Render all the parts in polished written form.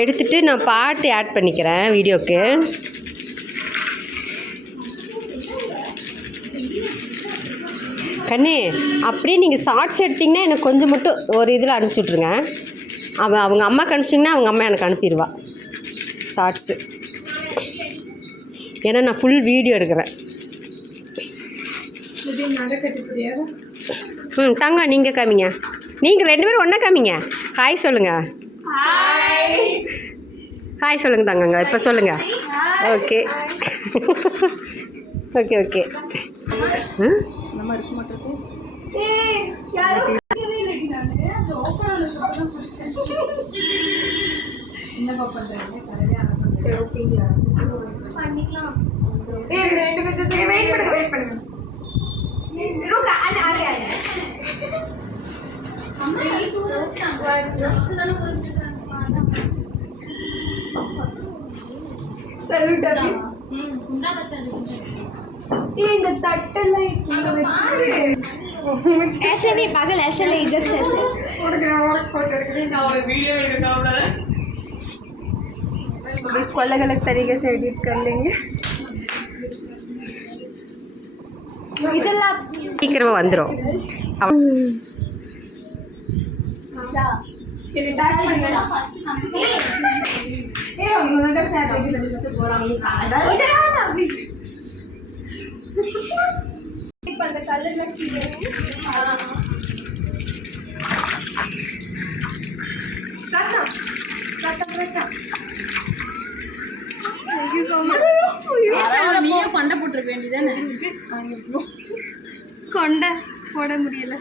எடுத்துட்டு நான் பாட்டு ஆட் பண்ணிக்கிறேன் வீடியோக்கு. கண்ணே அப்படியே நீங்கள் ஷார்ட்ஸ் எடுத்திங்கன்னா எனக்கு கொஞ்சம் மட்டும் ஒரு இதில் அனுப்பிச்சி விட்ருங்க. அவங்க அம்மாவுக்கு அனுப்பிச்சிங்கன்னா அவங்க அம்மா எனக்கு அனுப்பிடுவா ஷார்ட்ஸு. ஏன்னா நான் ஃபுல் வீடியோ எடுக்கிறேன். தாங்க நீங்கள் காமிங்க. நீங்கள் 2 பேரும் ஒன்றா காமிங்க. ஹாய் சொல்லுங்கள். ஹாய் சொல்லுங்கள் தாங்கங்க. இப்போ சொல்லுங்கள். Okay okay okay. இந்த தட்டெல்லாம் ऐसे नहीं पागल, ऐसे ले इधर से ऐसे इसको अलग अलग तरीके से एडिट कर लेंगे. இதெல்லாம் சீக்கிரமாக வந்துடும். கொண்டை போட்டிருக்க வேண்டியதானே. கொண்டை போட முடியல.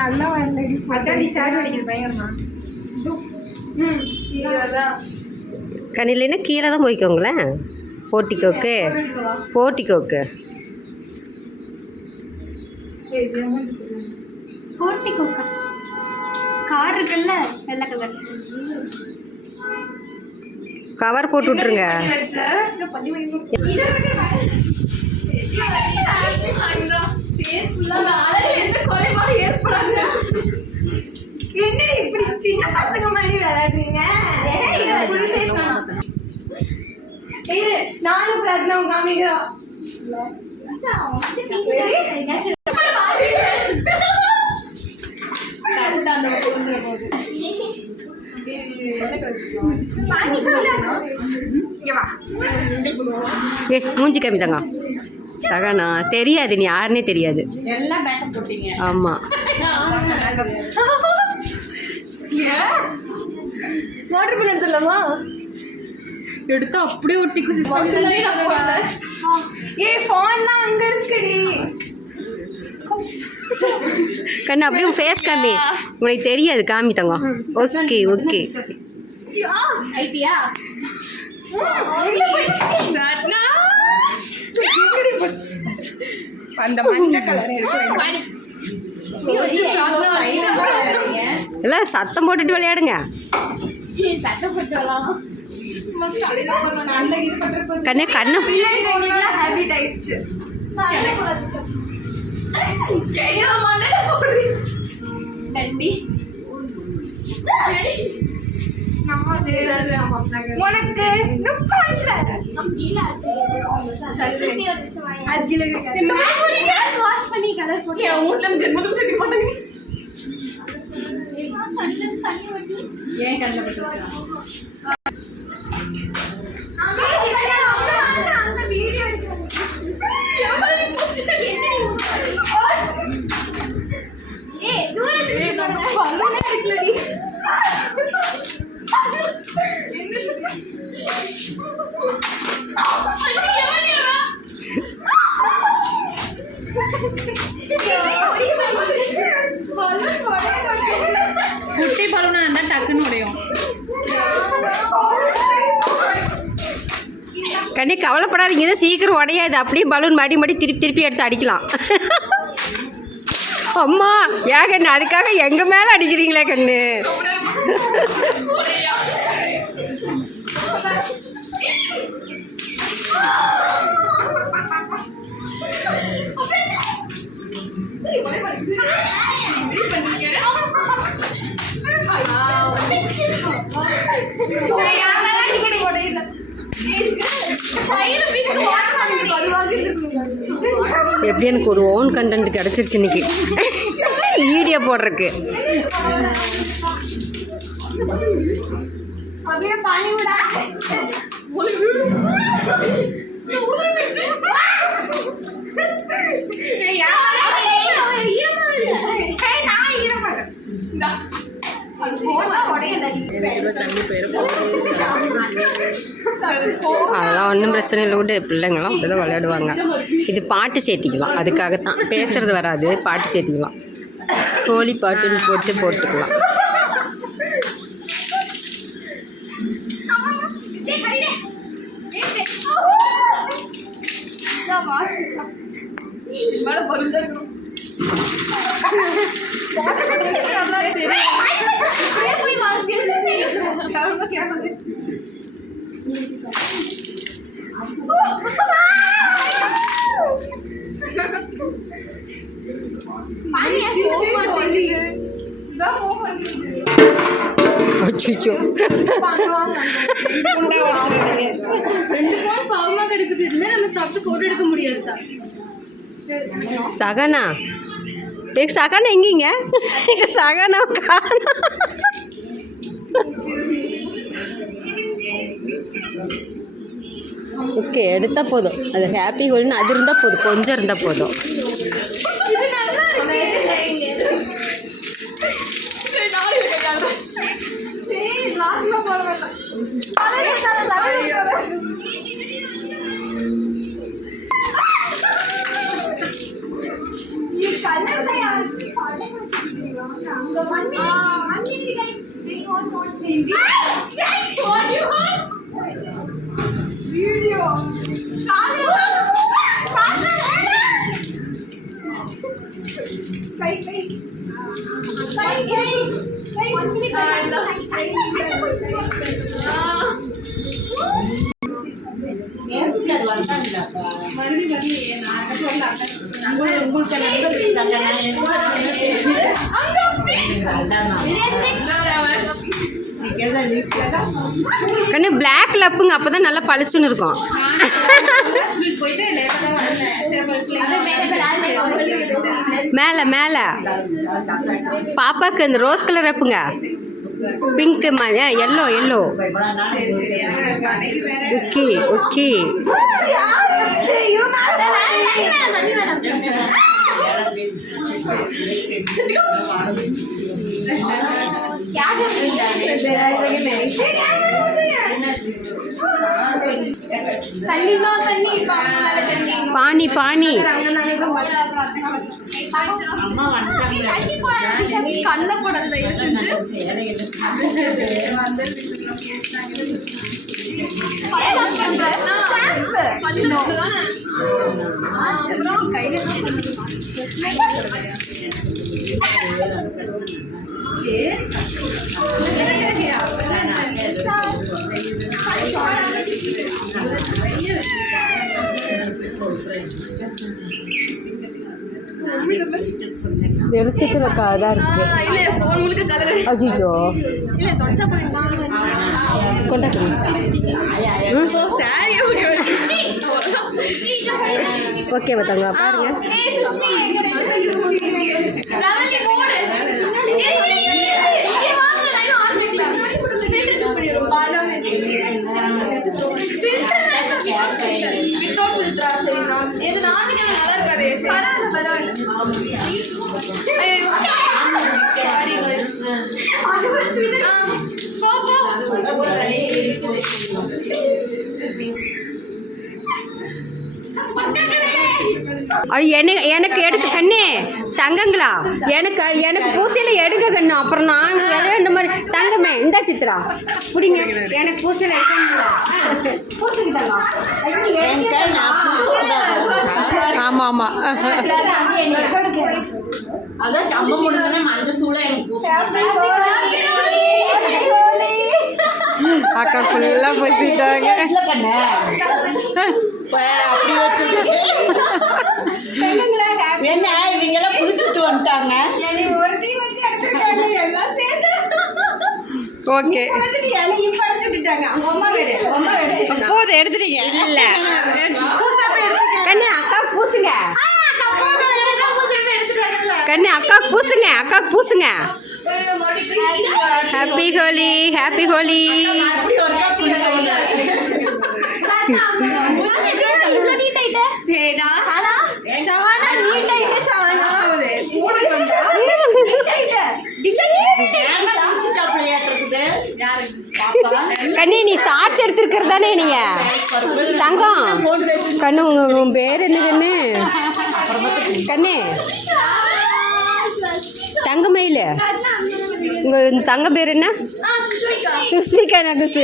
நல்லா கண்ணிலேன்னா கீழே தான் போய்க்கோங்களேன். போட்டிக்கோக்கு போர்ட்டிகோக்கா கார் இருக்குல்ல வெள்ளை கலர் கவர் போட்டு விட்ருங்க. என்னடி இப்படி சின்ன பசங்க மாதிரி விளையாடுறீங்க? நானும் பிரத்னம் காமிக்கிறோம். மூஞ்சி கம்மி தாங்க சகானா. தெரியாது, நீ யாருன்னே தெரியாது. எல்லாம் பேக்கப் போட்டீங்க. ஆமாம். வாட்டர் பில் எடுத்துடலாமா? எடுத்து அப்படியே ஒட்டிக்கு. ஃபோன் தான் அங்கே இருக்குடி. கண்ணு அப்படியே ஃபேஸ் காமி. உனக்கு தெரியாது, காமி தங்கம். Okay okay. ஐடியா அந்த மஞ்சள் கலர் எல்லாம் சத்தம் போட்டுட்டு விளையாடுங்க. கண்ணு கண்ணு ஹேபிட் ஆயிடுச்சு. உனக்கு வாஷ் பண்ணி கலர் போட்டு ஏன் கண்டப்பட்டு குட்டி பலூனா இருந்தா டக்குன்னு உடையும். கண்ணே கவலைப்படாதீங்க, இதை சீக்கிரம் உடையாது. அப்படியே பலூன் மாடி மாடி திருப்பி எடுத்து அடிக்கலாம். அம்மா ஏன் கண்ணு அதுக்காக எங்கள் மேலே அடிக்கிறீங்களே கண்ணு? எப்படி எனக்கு ஒரு ஓன் கண்டென்ட் கிடச்சிருச்சு இன்னைக்கு வீடியோ போடுறதுக்கு. அதெல்லாம் ஒன்றும் பிரச்சனை இல்லை, விட்டு பிள்ளைங்களாம் அப்படி தான் விளையாடுவாங்க. இது பாட்டு சேர்த்திக்கலாம், அதுக்காகத்தான். பேசுறது வராது, பாட்டு சேர்த்திக்கலாம். கோழி பாட்டுன்னு போட்டுக்கலாம். அச்சோ சகனா சகனா எங்கீங்க? சகனா ஓகே, எடுத்தால் போதும். அது ஹாப்பி ஹோல்னு அது இருந்தால் போதும், கொஞ்சம் இருந்தால் போதும். கண்ணு பிளாக் லப்புங்க, அப்பதான் நல்லா பளிச்சுன்னு இருக்கும். மேலே மேலே பாப்பாக்கு இந்த ரோஸ் கலர் அப்புங்க, pink yellow yellow. Okay okay. பானி பானி கல்ல போடாத தயவு செஞ்சு. வெளிச்சத்தில் தான் இருக்கு. அஜிஜோ கொண்டாக்கு ஓகே பார்த்தாங்க பாருங்க. எனக்கு எடுத்து கண்ணே தங்கங்களா, எனக்கு பூசையில் எடுக்க கண்ணு. அப்புறம் நான் விளையாண்ட மாதிரி தங்கமே இந்த சித்ரா பிடிங்க. எனக்கு பூசையில் எடுக்க பூசைக்கு தங்கம். ஆமாம் ஆமாம் அதான் சம்பம் முடிஞ்சோடனே மஞ்சள் தூளை எனக்கு அக்கா ஃபுல்லாக பூசிட்டாங்க. அப்படி வச்சுருக்கு. என்ன இவங்கெல்லாம் குளிச்சுட்டு வந்துட்டாங்க. ஓகே போதும் எடுத்துட்டீங்க. இல்லை கண்ணு அக்கா பூசுங்க. கண்ணு அக்கா பூசுங்க. அக்கா பூசுங்க. ஹாப்பி ஹோலி. ஹாப்பி ஹோலி. கண்ணி நீ ஷார்ட்ஸ் எடுத்துருக்கிறது தானே நீங்க தங்கம்? கண்ணு உன் பேர் என்ன கண்ணு? கண்ணு தங்கமயில். உங்கள் தங்க பேர் என்ன? சுஸ்மிகா.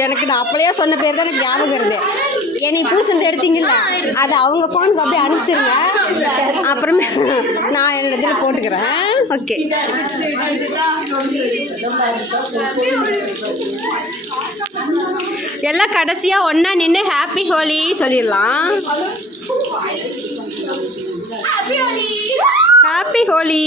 எனக்கு நான் அப்பளையே சொன்ன பேர் தான் எனக்கு ஞாபகம் இருந்து. என்னை பூசந்து எடுத்தீங்கல்ல அது அவங்க ஃபோனுக்கு அப்படியே அனுப்பிச்சிருங்க. அப்புறமே நான் என்னோட இதில் போட்டுக்கிறேன். ஓகே எல்லாம் கடைசியாக ஒன்றா நின்று ஹாப்பி ஹோலி சொல்லிடலாம். ஹாப்பி ஹோலி.